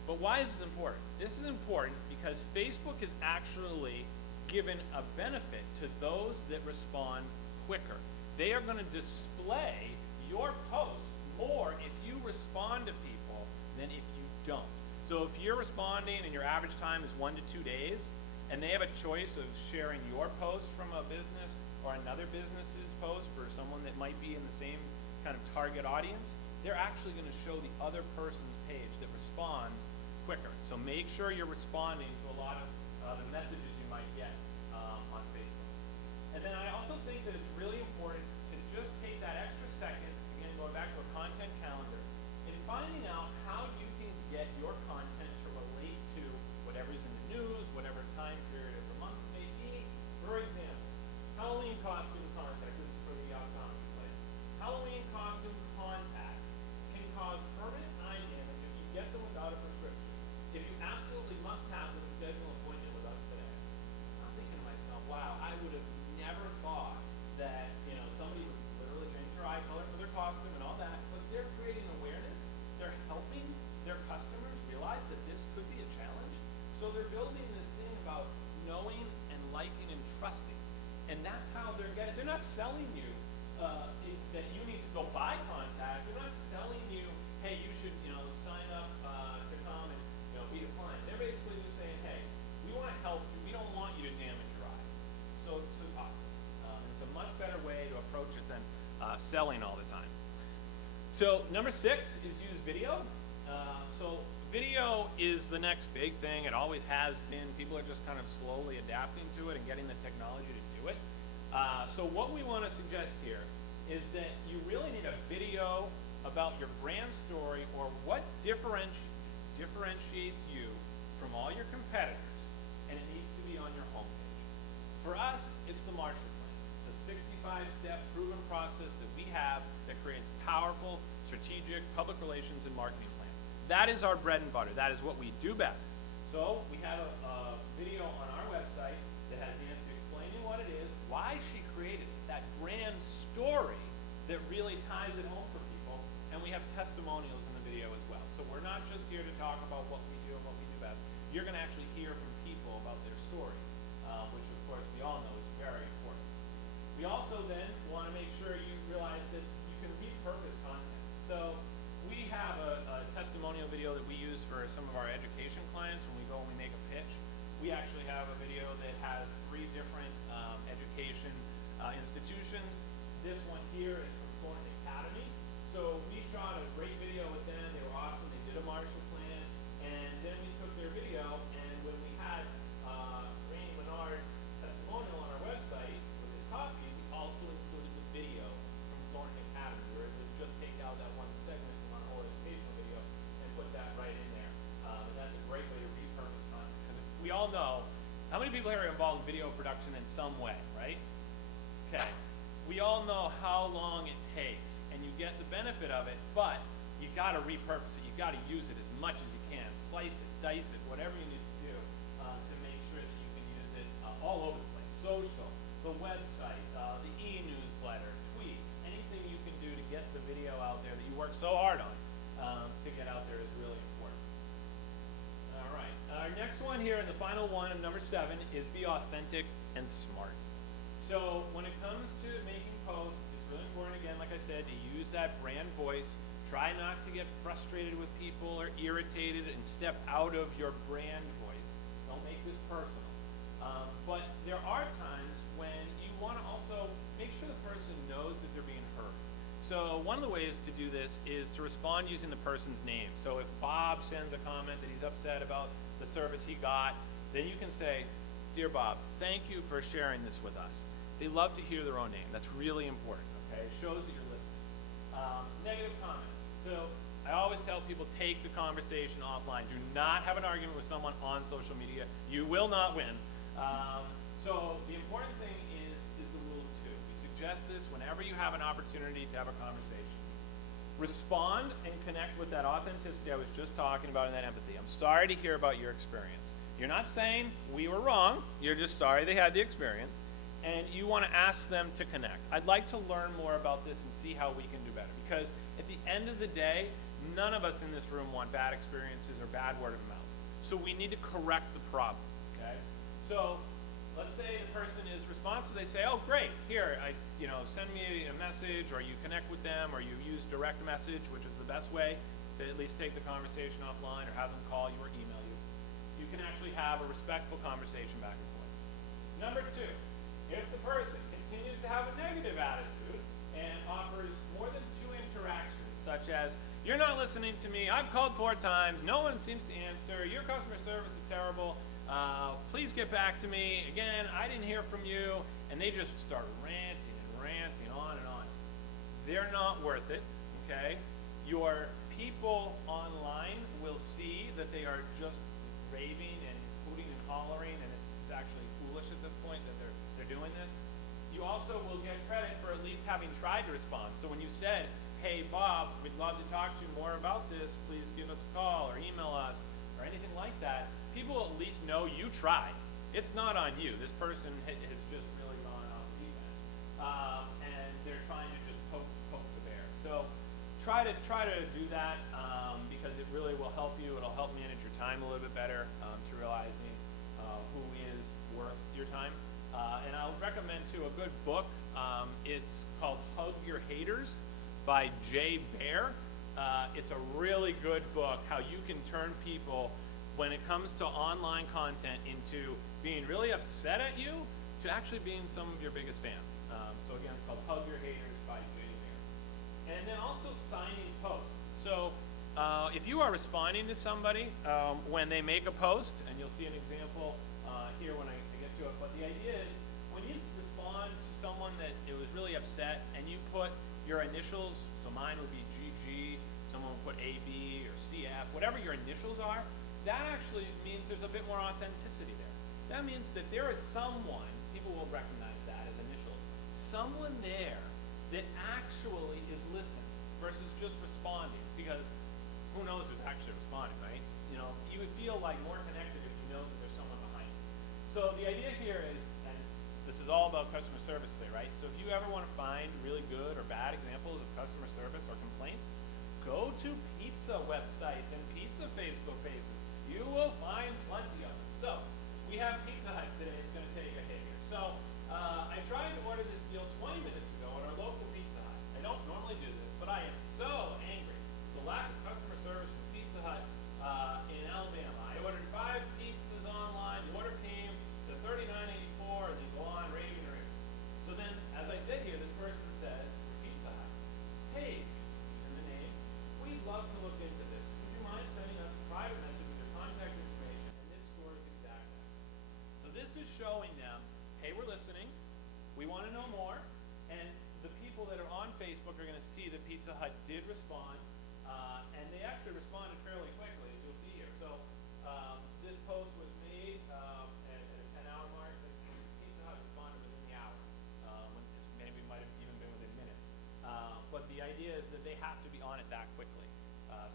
But why is this important? This is important because Facebook is actually given a benefit to those that respond quicker. They are going to display your post more if you respond to people than if you don't. So if you're responding and your average time is 1 to 2 days, and they have a choice of sharing your post from a business or another business's post for someone that might be in the same kind of target audience, they're actually going to show the other person's page that responds quicker. So make sure you're responding to a lot of the messages you might get on Facebook. And then I also think that it's really important to just take that extra second, again, going back to a content calendar, and finding out how you can get your content to relate to whatever's in the news, whatever time period of the month may be. For example, Halloween costume contacts. This is for the optometry place. Halloween costume contacts can cause permanent eye damage if you get them without a prescription. If you absolutely must have them, schedule an appointment with us today. I'm thinking to myself, wow, I would have never thought that somebody would literally change their eye color for their costume and all that, but they're creating awareness. They're helping their customers realize that this could be a challenge. So they're building this thing about knowing and liking and trusting. And that's how they're getting. They're not selling you that you need to go buy contacts. They're not selling you, hey, you should sign up to come and be a client. They're basically just saying, hey, we want to help you. We don't want you to damage your eyes. So talk to us. It's a much better way to approach it than selling all the time. So number 6 is use video. So video is the next big thing. It always has been. People are just kind of slowly adapting to it and getting the technology to do it. So what we want to suggest here is that you really need a video about your brand story or what differentiates you from all your competitors, and it needs to be on your homepage. For us, it's the Marshall Plan. It's a 65-step proven process that we have that creates powerful, strategic public relations and marketing plans. That is our bread and butter. That is what we do best. So we have a video on our website that has Nancy explaining what it is, why she created it, that grand story that really ties it home for people, and we have testimonials in the video as well. So we're not just here to talk about what we do and what we do best. You're going to actually hear from people about their stories, which of course we all know is very important. We also then want to make sure you realize that you can repurpose content. So we have a testimonial video that we use for some of our education clients when we go and we make a pitch. We actually have a video that has 3 different education institutions. This one here is from Glynn Academy. So we shot a great video with them. They were awesome. They did a Marshall Plan, and then we took their video, and when we had Randy Menard's testimonial on our website with his copy, we also included the video from Glynn Academy. We were able to just take out that one segment from our whole educational video and put that right in there. And that's a great way to repurpose content. Because we all know, how many people here are involved in video production in some way, right? Okay. We all know how long it takes, and you get the benefit of it, but you got to repurpose it. You got to use it as much as you can. Slice it, dice it, whatever you need to do to make sure that you can use it all over the place. Social, the website, the e-newsletter, tweets, anything you can do to get the video out there that you work so hard on to get out there is really important. All right. Our next one here, and the final one, number 7, is be authentic and smart. So when it comes to making posts, it's really important, again, like I said, to use that brand voice. Try not to get frustrated with people or irritated and step out of your brand voice. Don't make this personal. But there are times when you want to also make sure the person knows that they're being heard. So one of the ways to do this is to respond using the person's name. So if Bob sends a comment that he's upset about the service he got, then you can say, "Dear Bob, thank you for sharing this with us." They love to hear their own name. That's really important, okay? It shows that you're listening. Negative comments. So I always tell people, take the conversation offline. Do not have an argument with someone on social media. You will not win. So the important thing is the rule of 2. We suggest this whenever you have an opportunity to have a conversation. Respond and connect with that authenticity I was just talking about and that empathy. I'm sorry to hear about your experience. You're not saying we were wrong. You're just sorry they had the experience. And you want to ask them to connect. I'd like to learn more about this and see how we can do better. Because at the end of the day, none of us in this room want bad experiences or bad word of mouth. So we need to correct the problem, okay? So let's say the person is responsive. They say, "Oh, great, here, send me a message," or you connect with them, or you use direct message, which is the best way to at least take the conversation offline, or have them call you or email you. You can actually have a respectful conversation back and forth. Number 2. If the person continues to have a negative attitude and offers more than 2 interactions, such as, "You're not listening to me, I've called 4 times, no one seems to answer, your customer service is terrible, please get back to me, again, I didn't hear from you," and they just start ranting and ranting on and on. They're not worth it, okay? Your people online will see that they are just raving and hooting and hollering, and it's actually foolish at this point that they're doing this. You also will get credit for at least having tried to respond. So when you said, "Hey Bob, we'd love to talk to you more about this, please give us a call or email us," or anything like that, people will at least know you tried. It's not on you. This person has just really gone off the deep end. And they're trying to just poke the bear. So try to do that because it really will help you. It'll help manage your time a little bit better to realizing who is worth your time. And I'll recommend, too, a good book. It's called Hug Your Haters by Jay Baer. It's a really good book, how you can turn people, when it comes to online content, into being really upset at you to actually being some of your biggest fans. So again, it's called Hug Your Haters by Jay Baer. And then also signing posts. So if you are responding to somebody when they make a post, and you'll see an example here when I get to it, but the idea is when you respond to someone that it was really upset and you put your initials, so mine would be GG, someone would put AB or CF, whatever your initials are, that actually means there's a bit more authenticity there. That means that there is someone, people will recognize that as initials, someone there that actually is listening versus just responding, because who knows who's actually responding, right? you would feel like more connected if you know that there's someone behind you. So the idea here is, and this is all about customer service today, right? So if you ever want to find really good or bad examples of customer service or complaints, go to pizza websites and pizza Facebook pages. You will find plenty of them. So we have Pizza Hut today. It's going to take a hit here. So I tried to order this deal 20 minutes ago at our local Pizza Hut. I don't normally do this, but I am so angry at the lack of customer service from Pizza Hut in Alabama. I ordered 5 pizzas online. The order came to $39.84, and they go on raving and raving. So then, as I said here, this person says for Pizza Hut, hey, in the name, we'd love to look into this. Would you mind sending us a private message with your contact information and this store's exact address? So this is showing them, hey, we're listening. We want to know more. And the people that are on Facebook are going to see that Pizza Hut did respond. And they actually responded fairly quickly, as you'll see here. So this post was made at an hour mark. Pizza Hut responded within the hour. When this maybe might have even been within minutes. But the idea is that they have to be on it that quickly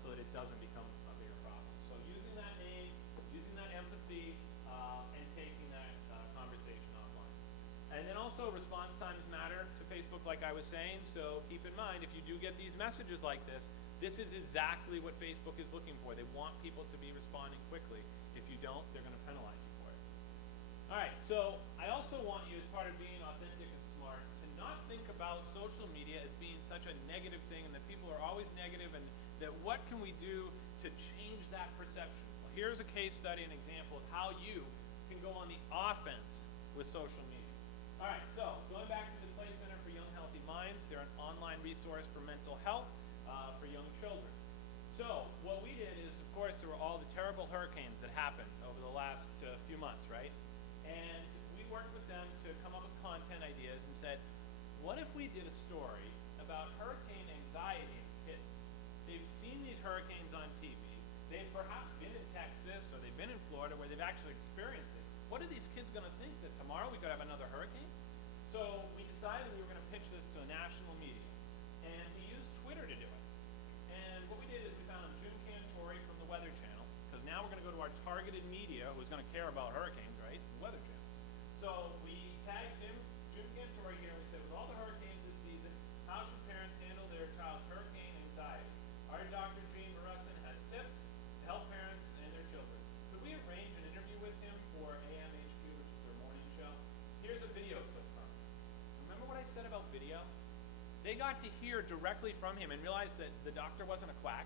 so that it doesn't become a bigger problem. So using that name, using that empathy, and taking that conversation offline. And then also response times matter to Facebook, like I was saying. So keep in mind, if you do get these messages like this is exactly what Facebook is looking for. They want people to be responding quickly. If you don't, they're going to penalize you for it. All right, so I also want you, as part of being authentic and smart, to not think about social media as being such a negative thing and that people are always negative, and that what can we do to change that perception? Well, here's a case study, an example of how you can go on the offense with social media. All right, so going back to the Play Center for Young Healthy Minds, they're an online resource for mental health for young children. So what we did is, of course, there were all the terrible hurricanes that happened over the last few months, right? And we worked with them to come up with content ideas and said, what if we did a story about hurricane anxiety in kids? They've seen these hurricanes on TV. They've perhaps been in Texas or they've been in Florida where they've actually experienced it. What are these kids going to think, that tomorrow we could have another hurricane? So we decided we were going to pitch this to a national media. And we used Twitter to do it. And what we did is we found Jim Cantori from the Weather Channel, because now we're going to go to our targeted media who's going to care about hurricanes, right? The Weather Channel. So we tagged Jim Cantori here, and we said, with all the hurricanes this season, how should parents handle their child's hurricane anxiety? Our Dr. Gene Barusin has tips to help parents and their children. Could we arrange an interview with him for AMHQ, which is their morning show? Here's a video clip from him. Remember what I said about video? They got to hear directly from him and realized that the doctor wasn't a quack,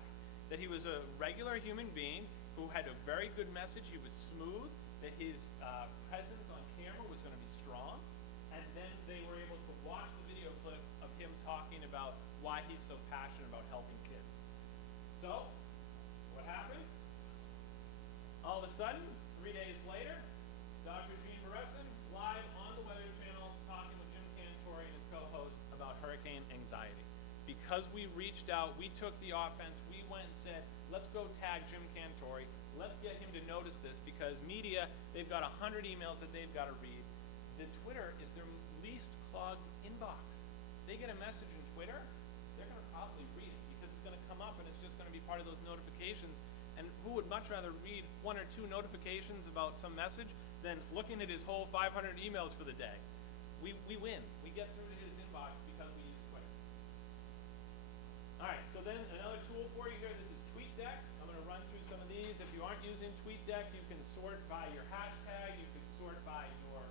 that he was a regular human being who had a very good message. He was smooth, that his presence on camera was going to be strong, and then they were able to watch the video clip of him talking about why he's so passionate about helping kids. So, what happened? All of a sudden, 3 days later, Dr. Gene Barusin live on the Weather Channel talking with Jim Cantori and his co-host about hurricane anxiety. Because we reached out, we took the offense, we went and said, let's go tag Jim Cantori, let's get him to notice this, because media, they've got 100 emails that they've got to read. The Twitter is their least clogged inbox. They get a message in Twitter, they're going to probably read it, because it's going to come up and it's just going to be part of those notifications. And who would much rather read 1 or 2 notifications about some message than looking at his whole 500 emails for the day? We win. We get through to his inbox because we use Twitter. All right, so then another tool for you here. This is TweetDeck. I'm going to run through some of these. If you aren't using TweetDeck, you can sort by your hashtag. You can sort by your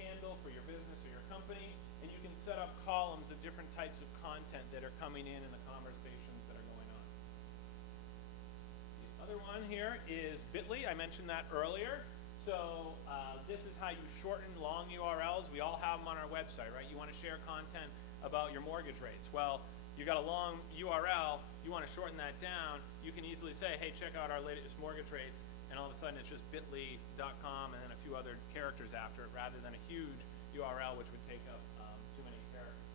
handle for your business or your company. And you can set up columns of different types of content that are coming in the conversations that are going on. The other one here is Bitly. I mentioned that earlier. So this is how you shorten long URLs. We all have them on our website, right? You want to share content about your mortgage rates. Well, you got a long URL, you want to shorten that down, you can easily say, hey, check out our latest mortgage rates, and all of a sudden it's just bit.ly.com and then a few other characters after it, rather than a huge URL which would take up too many characters.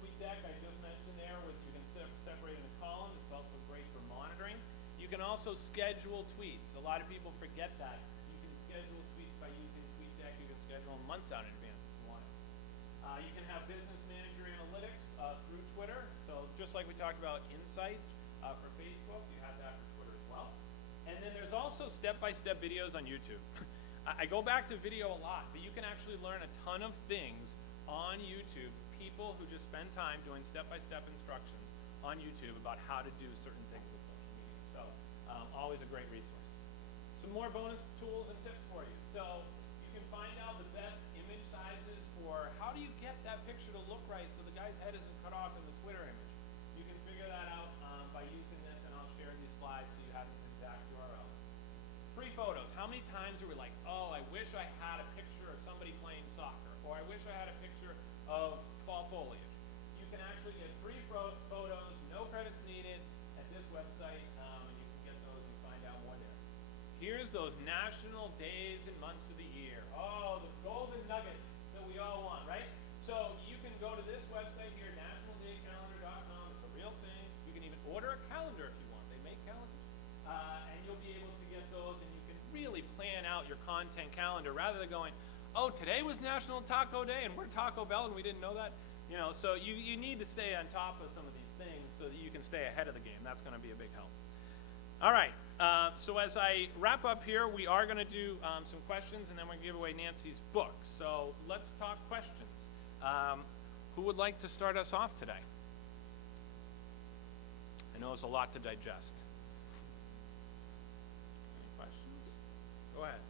TweetDeck, I just mentioned there, you can separate in a column. It's also great for monitoring. You can also schedule tweets. A lot of people forget that. You can schedule tweets by using TweetDeck. You can schedule them months out in advance if you want it. You can have business manager analytics through Twitter. So just like we talked about insights for Facebook, you have that for Twitter as well. And then there's also step-by-step videos on YouTube. I go back to video a lot, but you can actually learn a ton of things on YouTube, people who just spend time doing step-by-step instructions on YouTube about how to do certain things with social media. So always a great resource. Some more bonus tools and tips for you. So you can find out the best image sizes for how do you get that picture to look right so the guy's head isn't cut off in the Twitter image. You can figure that out by using this, and I'll share these slides so you have an exact URL. Free photos. How many times are we like, oh, I wish I had a picture of somebody playing soccer, or I wish I had a picture of fall foliage. You can actually get free photos, no credits needed, at this website, and you can get those and find out more there. Here's those national days and months of the year. Oh, the golden nuggets that we all want, right? So you can go to this website here, nationaldaycalendar.com. It's a real thing. You can even order a calendar if you want. They make calendars. And you'll be able to get those, and you can really plan out your content calendar rather than going, oh, today was National Taco Day, and we're Taco Bell, and we didn't know that. You know, so you need to stay on top of some of these things so that you can stay ahead of the game. That's going to be a big help. All right, so as I wrap up here, we are going to do some questions, and then we're going to give away Nancy's book. So let's talk questions. Who would like to start us off today? I know it's a lot to digest. Any questions? Go ahead.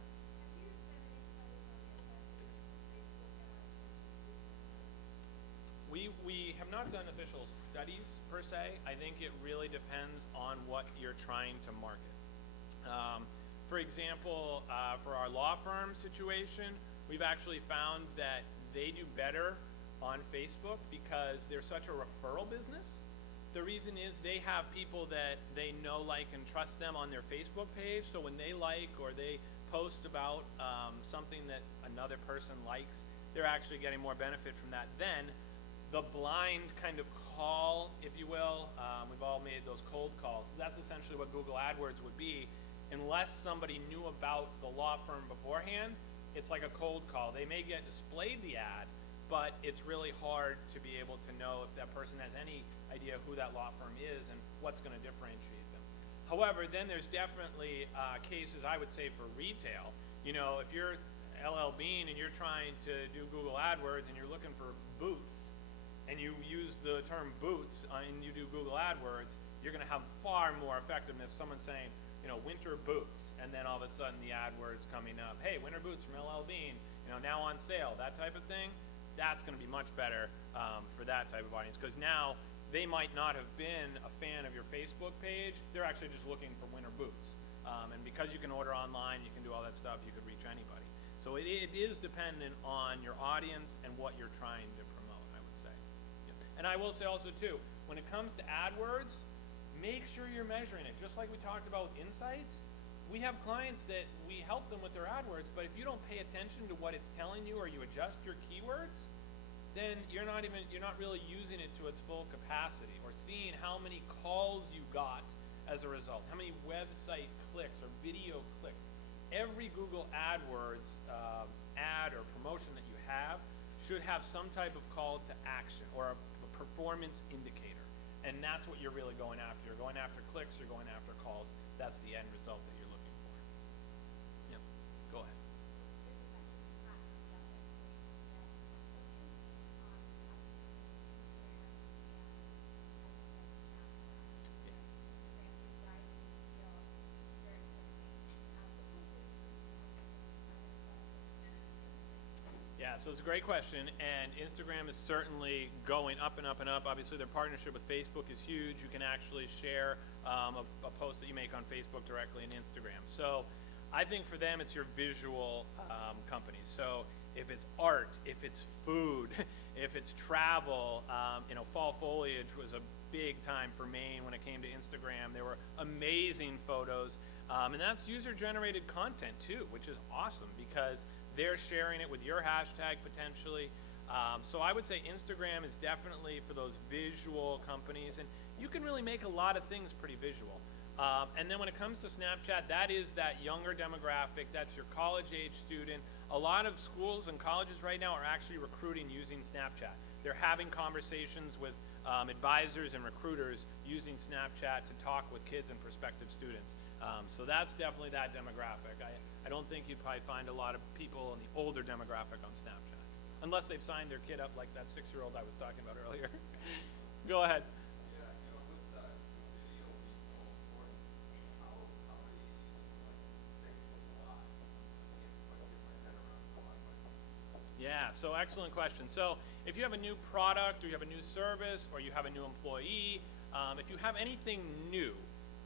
We have not done official studies per se. I think it really depends on what you're trying to market. For example, for our law firm situation, we've actually found that they do better on Facebook because they're such a referral business. The reason is they have people that they know, like, and trust them on their Facebook page. So when they like or they post about something that another person likes, they're actually getting more benefit from that than the blind kind of call, if you will. We've all made those cold calls. That's essentially what Google AdWords would be. Unless somebody knew about the law firm beforehand, it's like a cold call. They may get displayed the ad, but it's really hard to be able to know if that person has any idea who that law firm is and what's going to differentiate them. However, then there's definitely cases, I would say, for retail. You know, if you're LL Bean and you're trying to do Google AdWords and you're looking for boots, and you use the term boots and you do Google AdWords, you're going to have far more effectiveness. Someone's saying, you know, winter boots, and then all of a sudden the AdWords coming up, hey, winter boots from LL Bean, you know, now on sale, that type of thing. That's going to be much better for that type of audience, because now they might not have been a fan of your Facebook page. They're actually just looking for winter boots. And because you can order online, you can do all that stuff, you could reach anybody. So it is dependent on your audience and what you're trying to promote, I would say. Yeah. And I will say also too, when it comes to AdWords, make sure you're measuring it. Just like we talked about with Insights, we have clients that we help them with their AdWords, but if you don't pay attention to what it's telling you or you adjust your keywords, then you're not really using it to its full capacity or seeing how many calls you got as a result, how many website clicks or video clicks. Every Google AdWords ad or promotion that you have should have some type of call to action or a performance indicator. And that's what you're really going after. You're going after clicks, you're going after calls. That's the end result that you're looking for. Yep, go ahead. Yeah, so it's a great question, and Instagram is certainly going up and up and up. Obviously, their partnership with Facebook is huge. You can actually share a post that you make on Facebook directly in Instagram. So I think for them, it's your visual companies. So if it's art, if it's food, if it's travel, you know, fall foliage was a big time for Maine when it came to Instagram. There were amazing photos, and that's user-generated content too, which is awesome because they're sharing it with your hashtag potentially. So I would say Instagram is definitely for those visual companies, and you can really make a lot of things pretty visual. And then when it comes to Snapchat, that is that younger demographic, that's your college-age student. A lot of schools and colleges right now are actually recruiting using Snapchat. They're having conversations with advisors and recruiters using Snapchat to talk with kids and prospective students. So that's definitely that demographic. I don't think you'd probably find a lot of people in the older demographic on Snapchat, unless they've signed their kid up like that 6-year-old I was talking about earlier. Go ahead. Yeah, with the video being so important, how are you using Facebook Live? I can't quite get my head around how I might. Yeah, so excellent question. So if you have a new product or you have a new service or you have a new employee, if you have anything new,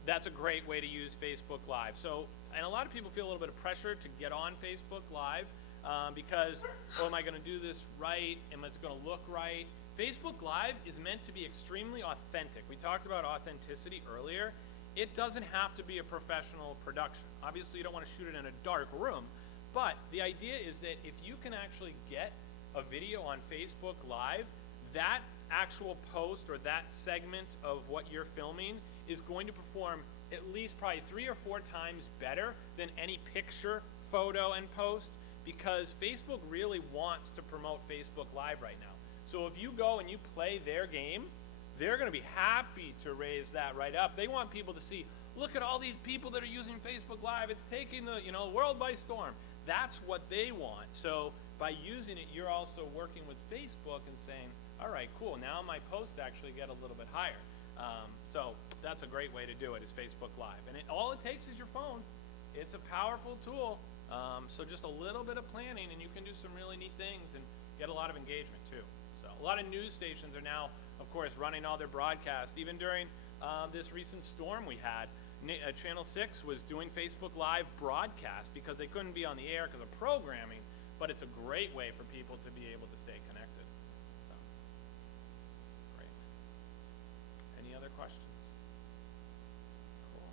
that's a great way to use Facebook Live. So, and a lot of people feel a little bit of pressure to get on Facebook Live because, oh, am I going to do this right? Am I going to look right? Facebook Live is meant to be extremely authentic. We talked about authenticity earlier. It doesn't have to be a professional production. Obviously, you don't want to shoot it in a dark room, but the idea is that if you can actually get a video on Facebook Live, that actual post or that segment of what you're filming is going to perform at least probably 3 or 4 times better than any picture, photo, and post, because Facebook really wants to promote Facebook Live right now. So if you go and you play their game, they're going to be happy to raise that right up. They want people to see, look at all these people that are using Facebook Live. It's taking the world by storm. That's what they want. So by using it, you're also working with Facebook and saying, all right, cool, now my posts actually get a little bit higher. So that's a great way to do it, is Facebook Live. And all it takes is your phone. It's a powerful tool. So just a little bit of planning and you can do some really neat things and get a lot of engagement too. So a lot of news stations are now, of course, running all their broadcasts. Even during this recent storm we had, Channel 6 was doing Facebook Live broadcast because they couldn't be on the air because of programming, but it's a great way for people to be able to stay connected. So, great. Any other questions? Cool.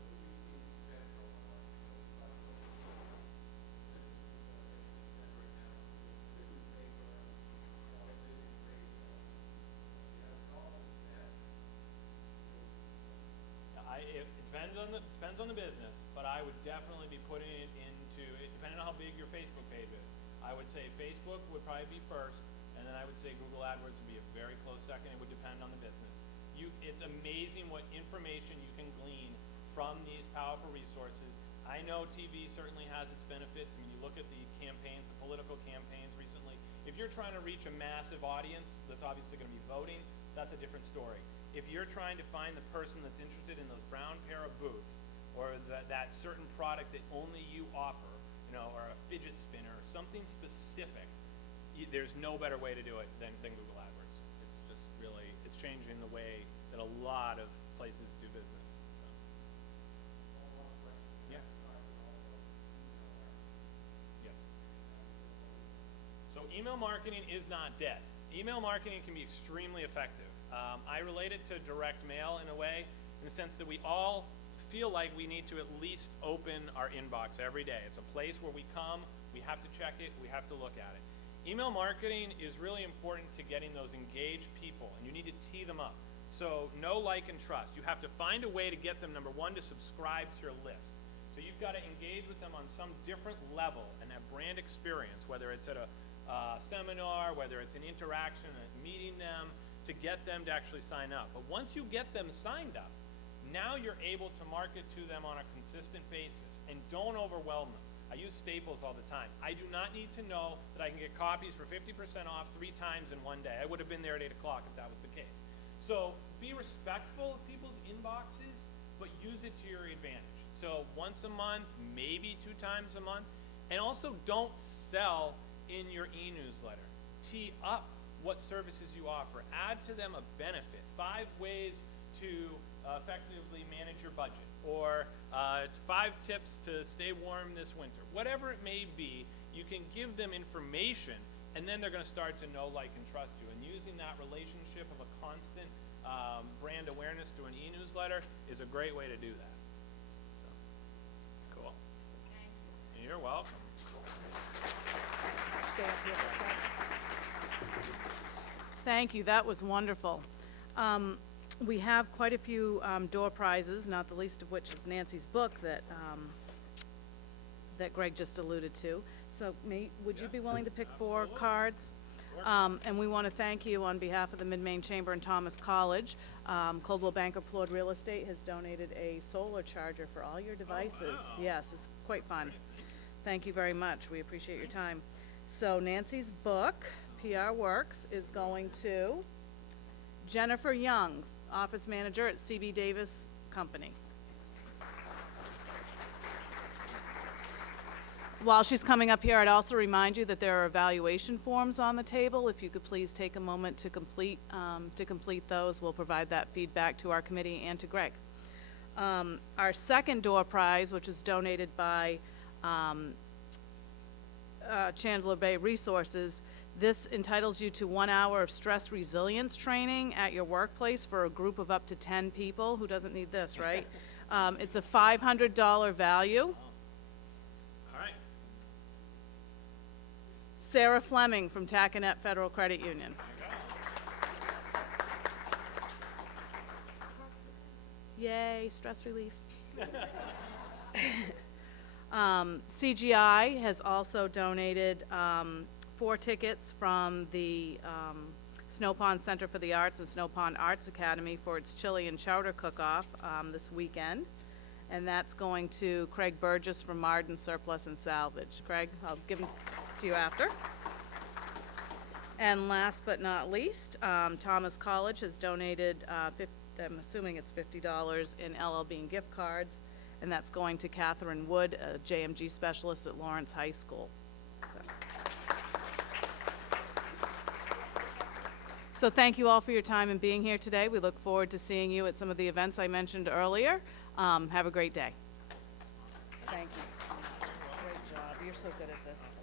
It depends on the business, but I would definitely be putting it into it, depending on how big your Facebook page is. I would say Facebook would probably be first, and then I would say Google AdWords would be a very close second. It would depend on the business. It's amazing what information you can glean from these powerful resources. I know TV certainly has its benefits. I mean, you look at the campaigns, the political campaigns recently. If you're trying to reach a massive audience that's obviously going to be voting, that's a different story. If you're trying to find the person that's interested in those brown pair of boots or that certain product that only you offer, or a fidget spinner or something specific, there's no better way to do it than Google AdWords. It's just really, it's changing the way that a lot of places do business. So. Yeah. Yes. So email marketing is not dead. Email marketing can be extremely effective. I relate it to direct mail in a way, in the sense that we all feel like we need to at least open our inbox every day. It's a place where we come, we have to check it, we have to look at it. Email marketing is really important to getting those engaged people, and you need to tee them up. So know, like, and trust. You have to find a way to get them, number one, to subscribe to your list. So you've got to engage with them on some different level and have brand experience, whether it's at a seminar, whether it's an interaction, meeting them, to get them to actually sign up. But once you get them signed up, now you're able to market to them on a consistent basis, and don't overwhelm them. I use Staples all the time. I do not need to know that I can get copies for 50% off 3 times in one day. I would have been there at 8 o'clock if that was the case. So be respectful of people's inboxes, but use it to your advantage. So once a month, maybe 2 times a month, and also don't sell in your e-newsletter. Tee up what services you offer. Add to them a benefit. 5 ways to effectively manage your budget, or 5 tips to stay warm this winter. Whatever it may be, you can give them information, and then they're going to start to know, like, and trust you. And using that relationship of a constant brand awareness through an e-newsletter is a great way to do that. So, cool. Okay. You're welcome. Stay up here for a second. Thank you, that was wonderful. We have quite a few door prizes, not the least of which is Nancy's book that Greg just alluded to. So would you be willing to pick 4 Absolutely. cards? And we want to thank you on behalf of the Mid-Maine Chamber and Thomas College. Coldwell Banker Plord Real Estate has donated a solar charger for all your devices. wow. Yes, it's quite fun. Thank you very much. We appreciate your time. So Nancy's book, PR Works, is going to Jennifer Young, Office Manager at CB Davis Company. While she's coming up here, I'd also remind you that there are evaluation forms on the table. If you could please take a moment to complete those, we'll provide that feedback to our committee and to Greg. Our second door prize, which is donated by Chandler Bay Resources, this entitles you to 1 hour of stress resilience training at your workplace for a group of up to 10 people. Who doesn't need this, right? It's a $500 value. All right. Sarah Fleming from Tacanet Federal Credit Union. Yay, stress relief. CGI has also donated 4 tickets from the Snow Pond Center for the Arts and Snow Pond Arts Academy for its chili and chowder cook-off this weekend. And that's going to Craig Burgess from Marden Surplus and Salvage. Craig, I'll give them to you after. And last but not least, Thomas College has donated, I'm assuming it's $50 in LL Bean gift cards, and that's going to Catherine Wood, a JMG specialist at Lawrence High School. So thank you all for your time and being here today. We look forward to seeing you at some of the events I mentioned earlier. Have a great day. Thank you so much. Great job. You're so good at this.